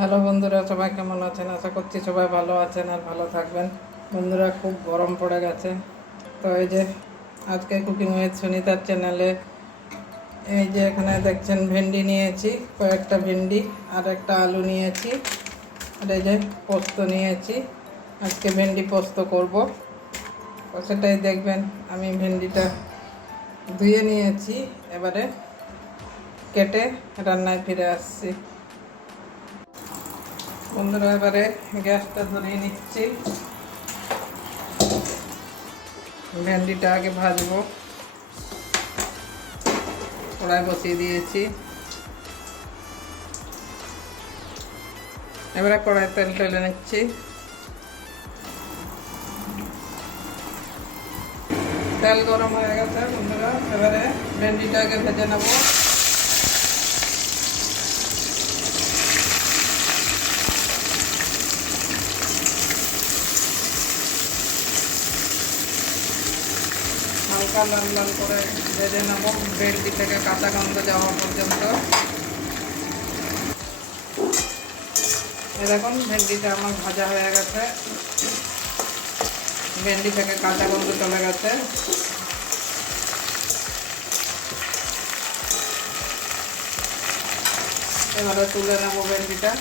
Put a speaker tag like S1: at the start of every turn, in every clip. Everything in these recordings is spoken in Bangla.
S1: হ্যালো বন্ধুরা, সবাই কেমন আছেন? আশা করছি সবাই ভালো আছেন আর ভালো থাকবেন। বন্ধুরা, খুব গরম পড়ে গেছে। তো এই যে আজকে কুকিং উইথ সুনিতার চ্যানেলে এই যে এখানে দেখছেন ভেন্ডি নিয়েছি, কয়েকটা ভেন্ডি আর একটা আলু নিয়েছি, আর এই যে পোস্ত নিয়েছি। আজকে ভেন্ডি পোস্ত করব। সেটাই দেখবেন, আমি ভেন্ডিটা ধুয়ে নিয়েছি, এবারে কেটে রান্নায় ফিরে আসছি। বন্ধুরা, এবারে গ্যাসটা ধরিয়ে নিচ্ছি। ভেন্ডিটা আগে ভাজবো। কড়াই বসিয়ে দিয়েছি। এবারে কড়াই তেল টেলে নিচ্ছি। তেল গরম হয়ে গেছে বন্ধুরা, এবারে ভেন্ডিটা আগে ভেজে নেব। হালকা লাল লাল করে ভেজে নেব, ভেন্ডি থেকে কাঁচা গন্ধ যাওয়া পর্যন্ত। এরকম ভেন্ডিটা আমার ভাজা হয়ে গেছে। ভেন্ডি থেকে কাঁচা গন্ধ চলে গেছে। এবারে তুলে নেব ভেন্ডিটা।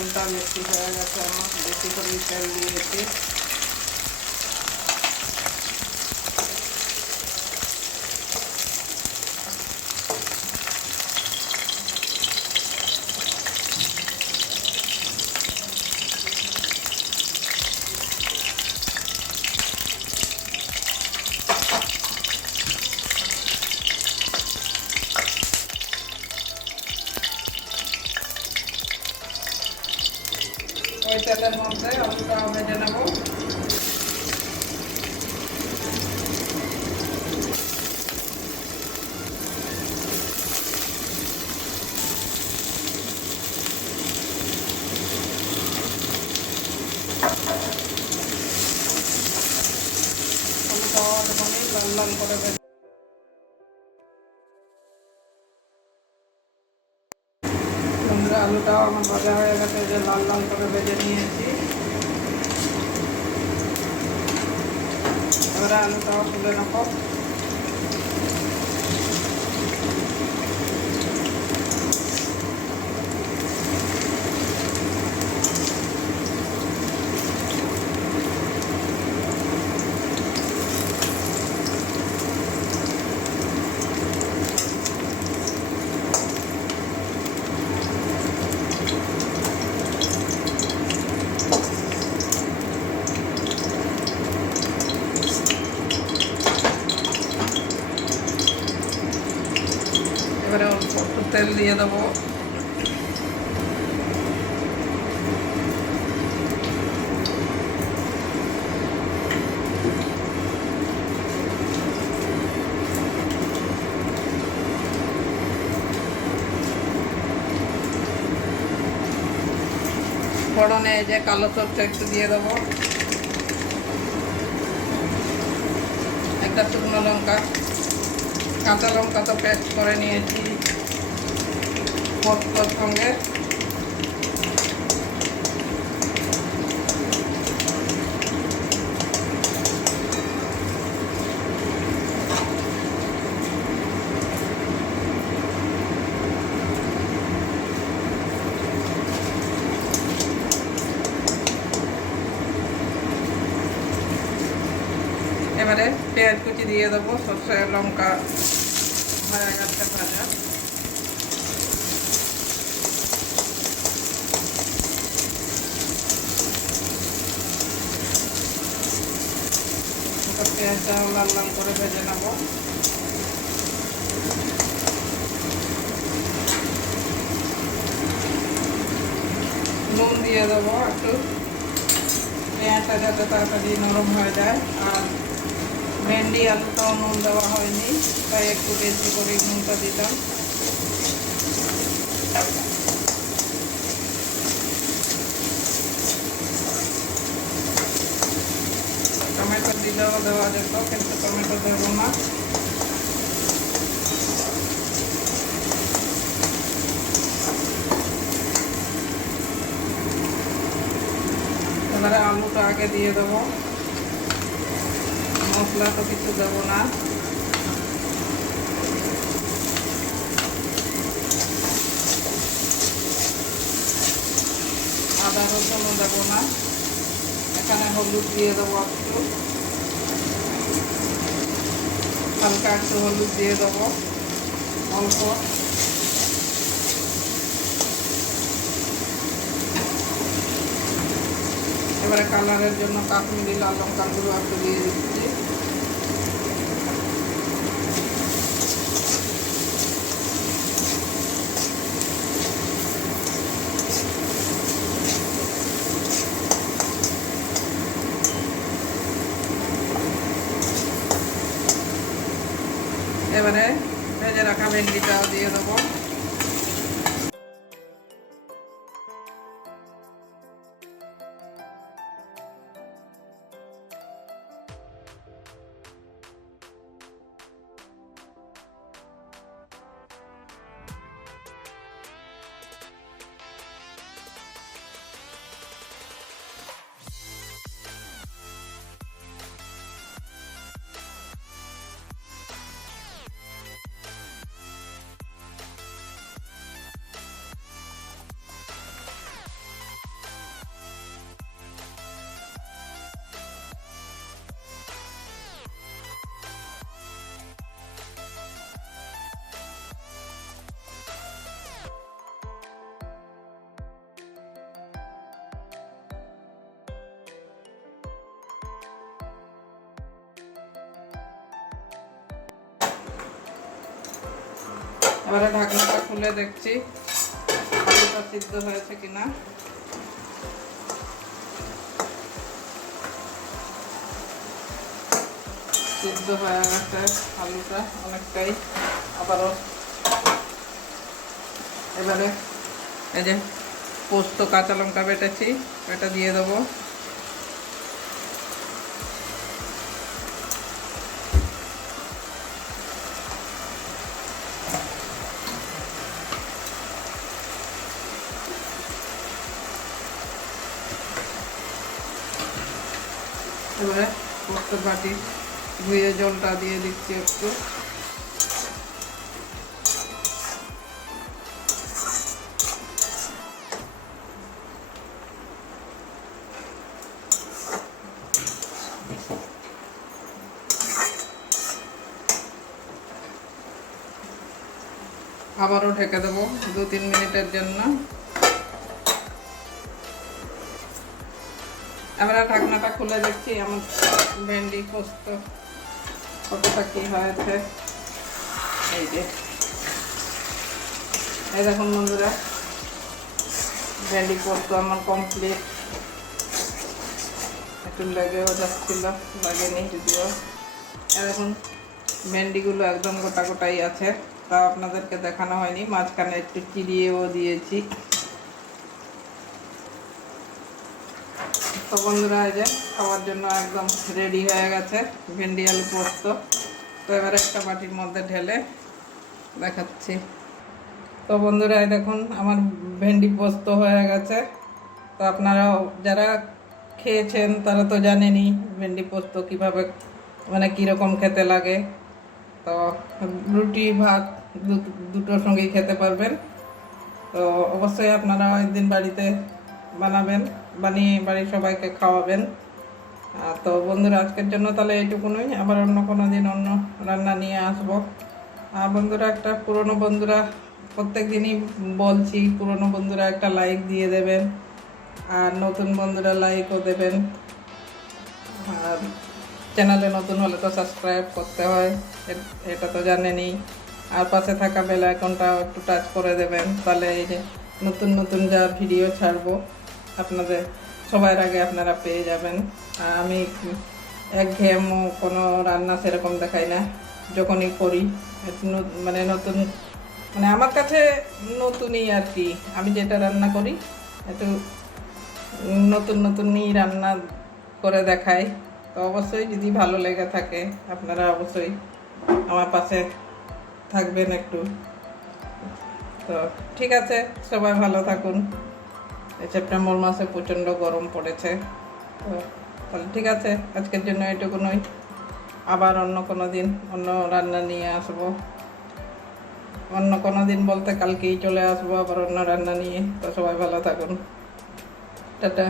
S1: তেলটা বেশি হয়ে গেছে আমার বেশি করে তেল দিয়েছি তেলের মধ্যে আলুটা ভেজে নেব। লাল লাল করে আমার ভাজা হয়ে গেছে যে লাল লাল করে ভেজে নিয়েছি। এবারে আলুটাও তুলে নেব এবারে অল্প একটু তেল দিয়ে দেবো। ফোড়নে যে কালো সরষে একটু দিয়ে দেবো। একটা শুকনো লঙ্কা, কাঁচা লঙ্কা তো পেস্ট করে নিয়েছি। পোস্তর সঙ্গে এবারে পেঁয়াজ কুচি দিয়ে দেবো সর্ষে লঙ্কা ভাজা পেঁয়াজটা লাল লাল করে ভেজে নেব। নুন দিয়ে দেবো একটু। পেঁয়াজটা যাতে তাড়াতাড়ি নরম হয়ে যায়। আর ভেন্ডি, আলুটাও নুন দেওয়া হয়নি, তাই একটু বেশি করে নুনটা দিলাম। যেত কিন্তু টমেটো দেবো না এবারে আলুটা আগে দিয়ে দেবো মশলা তো কিছু দেবো না। আদা রসুনও দেবো না। এখানে হলুদ দিয়ে দেবো একটু হালকা একটু হলুদ দিয়ে দেবো, অল্প। এবারে কালারের জন্য কাশ্মীরি লাল লঙ্কাগুলো একটু দিয়ে দিচ্ছি এবারে রাখা ভেন্ডিটাও দিয়ে দেবো। এবারে ঢাকনাটা খুলে দেখছি আলুটা সিদ্ধ হয়েছে কিনা। সিদ্ধ হয়ে গেছে আলুটা অনেকটাই, আবারও। এবারে এই যে পোস্ত, কাঁচা লঙ্কা বেটেছি এটা দিয়ে দেবো। বাটি ধুয়ে জলটা দিয়ে দিচ্ছি একটু। আবারও ঢেকে দেবো দু তিন মিনিটের জন্য। আমরা ঢাকনাটা খুলে দেখছি, আমার ভেন্ডি পোস্ত কতটা কি হয়েছে। এই যে। এই দেখুন বন্ধুরা, ভেন্ডি পোস্ত আমার কমপ্লিট একটু লেগেও যাচ্ছিল, লাগেনি যদিও। এরকম ভেন্ডিগুলো একদম গোটা গোটাই আছে, তা আপনাদেরকে দেখানো হয়নি, মাঝখানে একটু চিরিয়েও দিয়েছি। তো বন্ধুরা, এই যে খাওয়ার জন্য একদম রেডি হয়ে গেছে ভেন্ডি আলু পোস্ত। তো এবার একটা বাটির মধ্যে ঢেলে দেখাচ্ছি। তো বন্ধুরা দেখুন, আমার ভেন্ডি পোস্ত হয়ে গেছে। তো আপনারাও যারা খেয়েছেন, তারা তো জানেনই ভেন্ডি পোস্ত কীভাবে মানে কীরকম খেতে লাগে। তো রুটি, ভাত দুটোর সঙ্গেই খেতে পারবেন। তো অবশ্যই আপনারা একদিন বাড়িতে বানাবেন, বানিয়ে বাড়ির সবাইকে খাওয়াবেন। তো বন্ধুরা, আজকের জন্য তাহলে এইটুকুনই। আবার অন্য কোনো দিন অন্য রান্না নিয়ে আসব। আর বন্ধুরা, একটা পুরনো বন্ধুরা, প্রত্যেক দিনই বলছি, পুরনো বন্ধুরা একটা লাইক দিয়ে দেবেন, আর নতুন বন্ধুরা লাইকও দেবেন। আর চ্যানেলে নতুন হলে তো সাবস্ক্রাইব করতে হয় এটা তো জানেনই। আর পাশে থাকা বেল আইকনটাও একটু টাচ করে দেবেন, তাহলে এই যে নতুন নতুন যা ভিডিও ছাড়বো আপনাদের সবার আগে আপনারা পেয়ে যাবেন। আমি একঘেয়েম কোনো রান্না সেরকম দেখাই না, যখনই করি। মানে নতুন মানে আমার কাছে নতুনই আর কি। আমি যেটা রান্না করি, একটু নতুন নতুনই রান্না করে দেখাই। তো অবশ্যই যদি ভালো লেগে থাকে, আপনারা অবশ্যই আমার পাশে থাকবেন একটু। তো ঠিক আছে, সবাই ভালো থাকুন। সেপ্টেম্বর মাসে প্রচণ্ড গরম পড়েছে। তো তাহলে ঠিক আছে, আজকের জন্য এটুকু নই আবার অন্য কোনো দিন অন্য রান্না নিয়ে আসব। অন্য কোনো দিন বলতে কালকেই চলে আসব, আবার অন্য রান্না নিয়ে। তো সবাই ভালো থাকুন। টাটা।